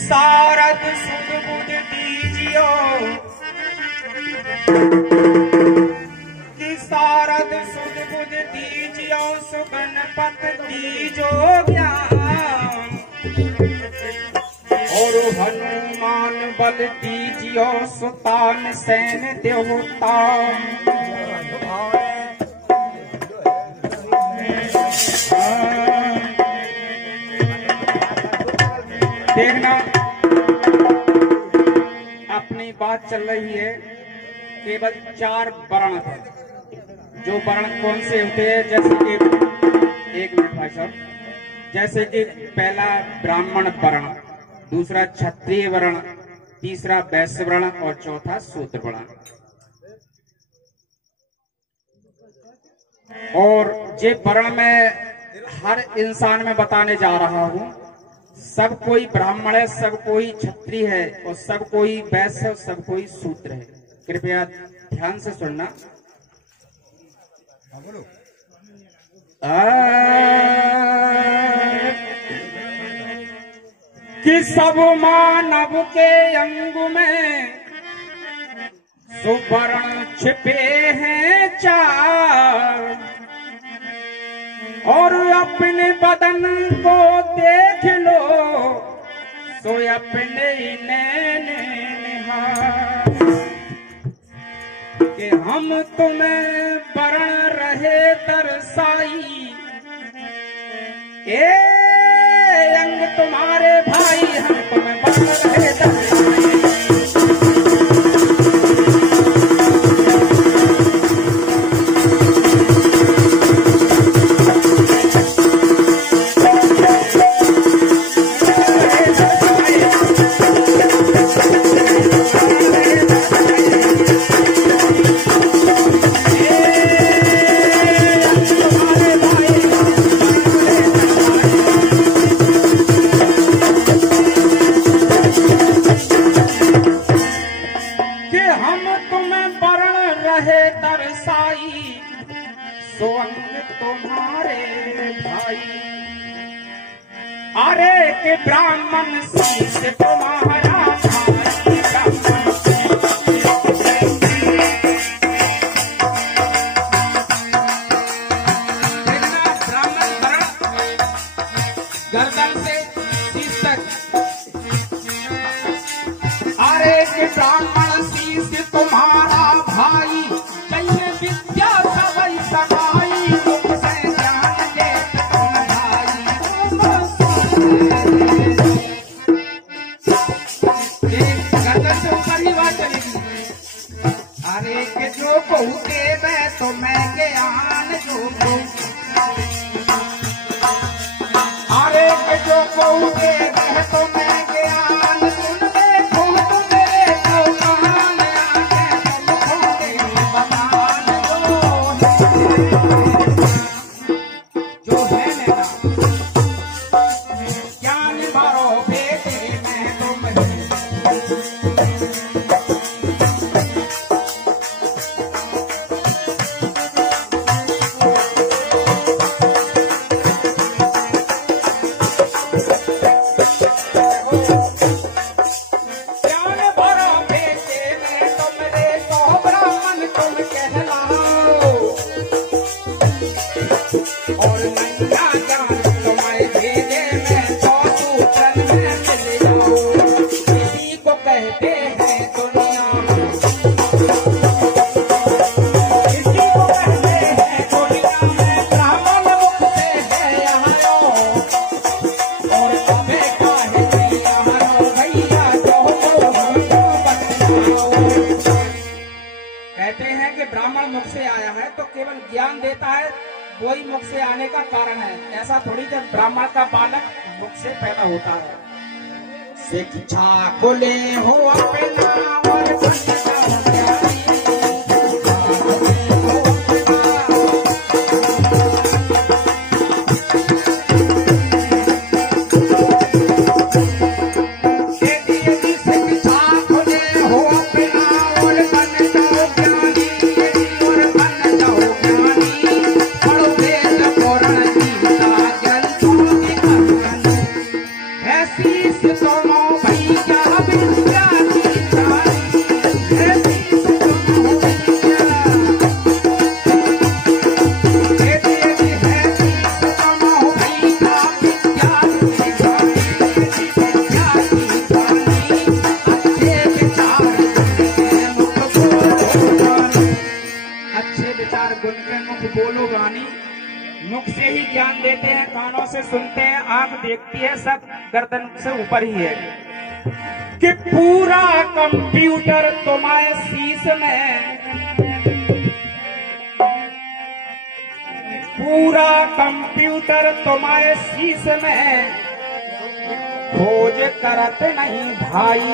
सारद सुध बुध दीजियो कि सारद सुध बुध दीजियो सुगणपत दीजो ज्ञान और हनुमान बल दीजियो सुतान सैन देवता देखना अपनी बात चल रही है केवल 4 वर्ण है। जो वर्ण कौन से होते हैं जैसे कि एक मिनट भाई साहब, जैसे कि पहला ब्राह्मण वर्ण, दूसरा क्षत्रिय वर्ण, तीसरा वैश्य वर्ण और चौथा शूद्र वर्ण। और ये वर्ण मैं हर इंसान में बताने जा रहा हूं। सब कोई ब्राह्मण है, सब कोई क्षत्रिय है और सब कोई वैश्य है और सब कोई शूद्र है। कृपया ध्यान से सुनना। कि सब मानव के अंग में सुवर्ण छिपे हैं 4 और अपने बदन को देख लो सो अपने नैन निहार कि हम तुम्हें वर्ण रहे तरसाई ए अंग तुम्हारे भाई हम तुम्हें वर्ण रहे तरसाई। अरे के ब्राह्मण शीश तुम्हारा भाई ब्राह्मण गर्दन से शीश तक। अरे के ब्राह्मण शीश तुम्हारा भाई चाहिए विद्या सवई सगाई मुख से ज्ञान दे गर्दन से ऊपर ही बात चलेगी। अरे के जो कहते मैं तो मैं ज्ञान जो अरे के जो कहते मैं तो मैं ज्ञान सुन देखो तुम मेरे को कहान आके तुम खोटे बमान जो है मेरा ज्ञान भरो बेटे मैं तुम्हें ज्ञान देता है वही मुख से आने का कारण है। ऐसा थोड़ी जब ब्राह्मण का बालक मुख से पैदा होता है। शिक्षा को ले हो अपना और बोलो गानी। मुख से ही ज्ञान देते हैं, कानों से सुनते हैं, आंख देखती है, सब गर्दन से ऊपर ही है कि पूरा कंप्यूटर तुम्हारे शीश में, पूरा कंप्यूटर तुम्हारे शीश में खोज करत नहीं भाई,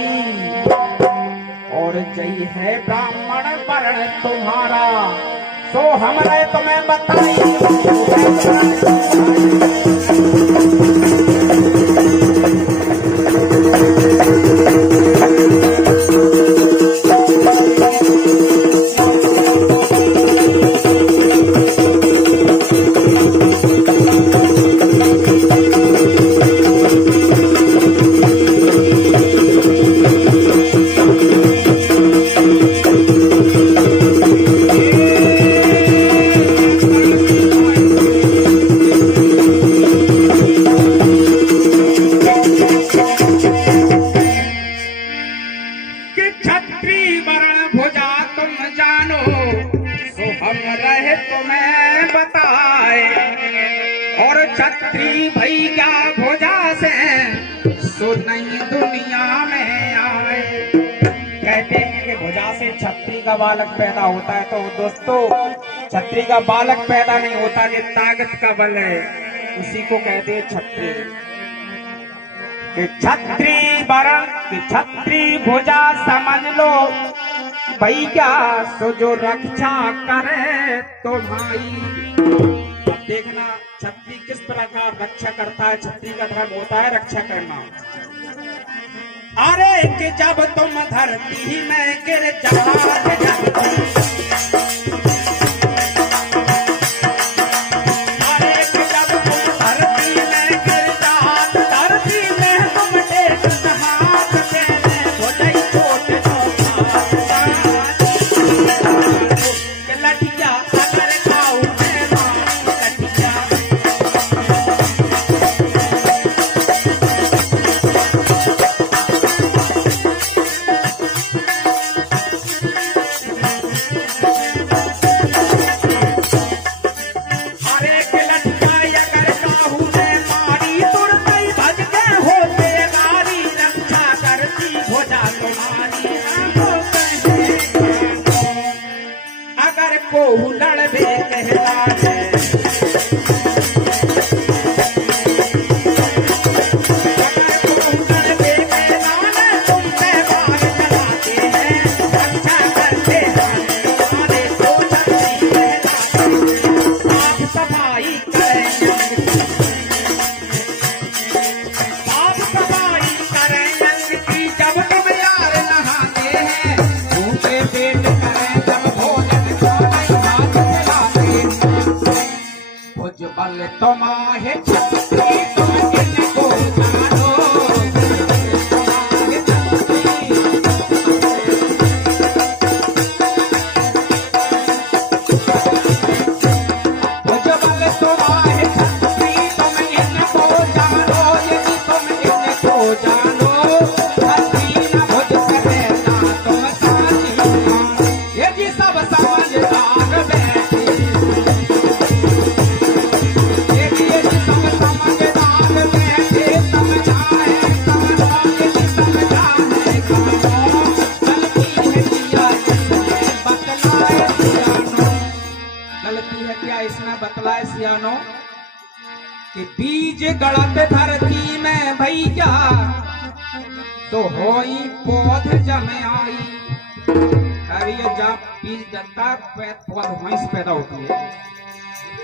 और जय है ब्राह्मण वर्ण तुम्हारा, तो हमने तुम्हें बताई। छत्री भैया भुजा से सो नई दुनिया में आए। कहते हैं कि भुजा से छत्री का बालक पैदा होता है, तो दोस्तों छत्री का बालक पैदा नहीं होता, ये ताकत का बल है, उसी को कहते हैं छत्री। कि छत्री वरण की छत्री भुजा समझ लो भैया, सो जो रक्षा करे तो भाई। देखना छत्री किस प्रकार रक्षा करता है, छत्री का धर्म होता है रक्षा करना। अरे कि जब तुम धरती में गिर जाओ, तुम्हारे छत्री तुम इनको जानो, तुम्हारे छत्री जबल तुम्हारे छत्री तुम इनको जानो, यदि तुम इनको जानो छत्री न भुज सकेगा तुम साथी, यदि सब समझदार बैठे बतलाए सियानो कि बीज गलत धरती में भैया, तो होई पौध जम आई। अभी ये जब बीज जलता पौध वहीं से पैदा होती है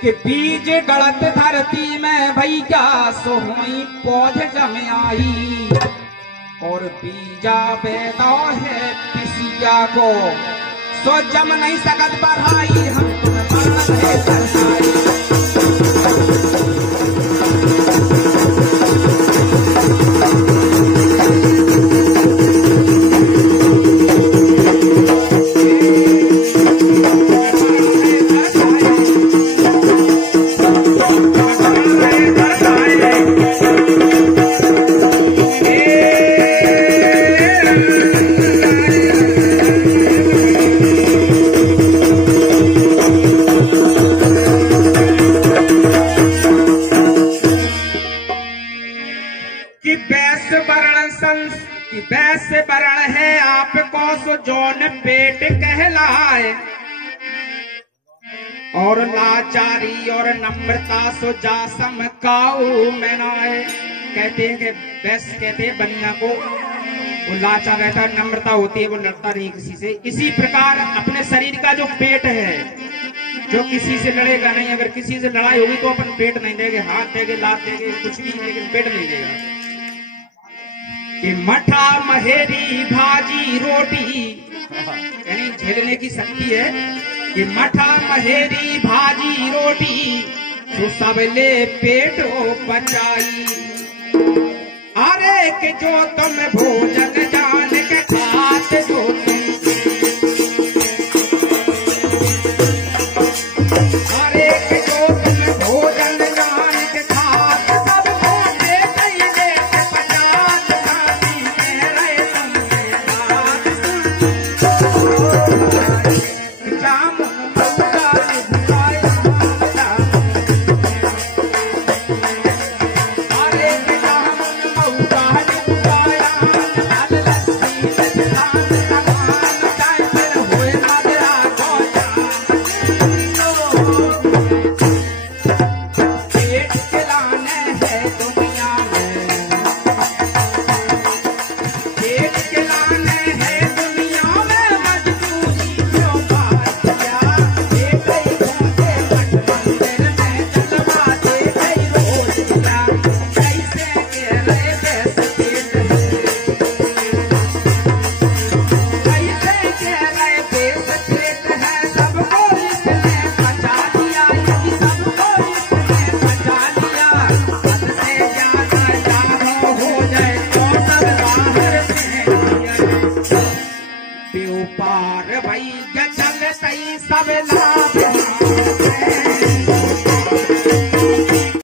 कि बीज गलत धरती में भैया सो होई पौध जम आई। और बीजा पैदा है पिसिया को सो जम नहीं सकत बढ़ाई। हम है सरसाई। वैसे वर्ण है आपको सो जौन पेट कहलाए। और लाचारी और नम्रता सो जा समकाऊ मैनाए। कहते हैं कि वैसे कहते हैं बनिया को वो लाचार रहता है, नम्रता होती है, वो लड़ता नहीं किसी से। इसी प्रकार अपने शरीर का जो पेट है जो किसी से लड़ेगा नहीं। अगर किसी से लड़ाई होगी तो अपन पेट नहीं देंगे, हाथ देंगे, लात देंगे, कुछ भी, लेकिन पेट नहीं देगा। कि मठा महेरी भाजी रोटी यानी झेलने की शक्ति है। कि मठा महेरी भाजी रोटी तो सबले पेट पचाई। अरे कि जो तुम भोजन जान के खात जो तुम, अरे कि जो तुम भोजन जान के खात सबको दे दे के पचात। पार भैया चल सही सब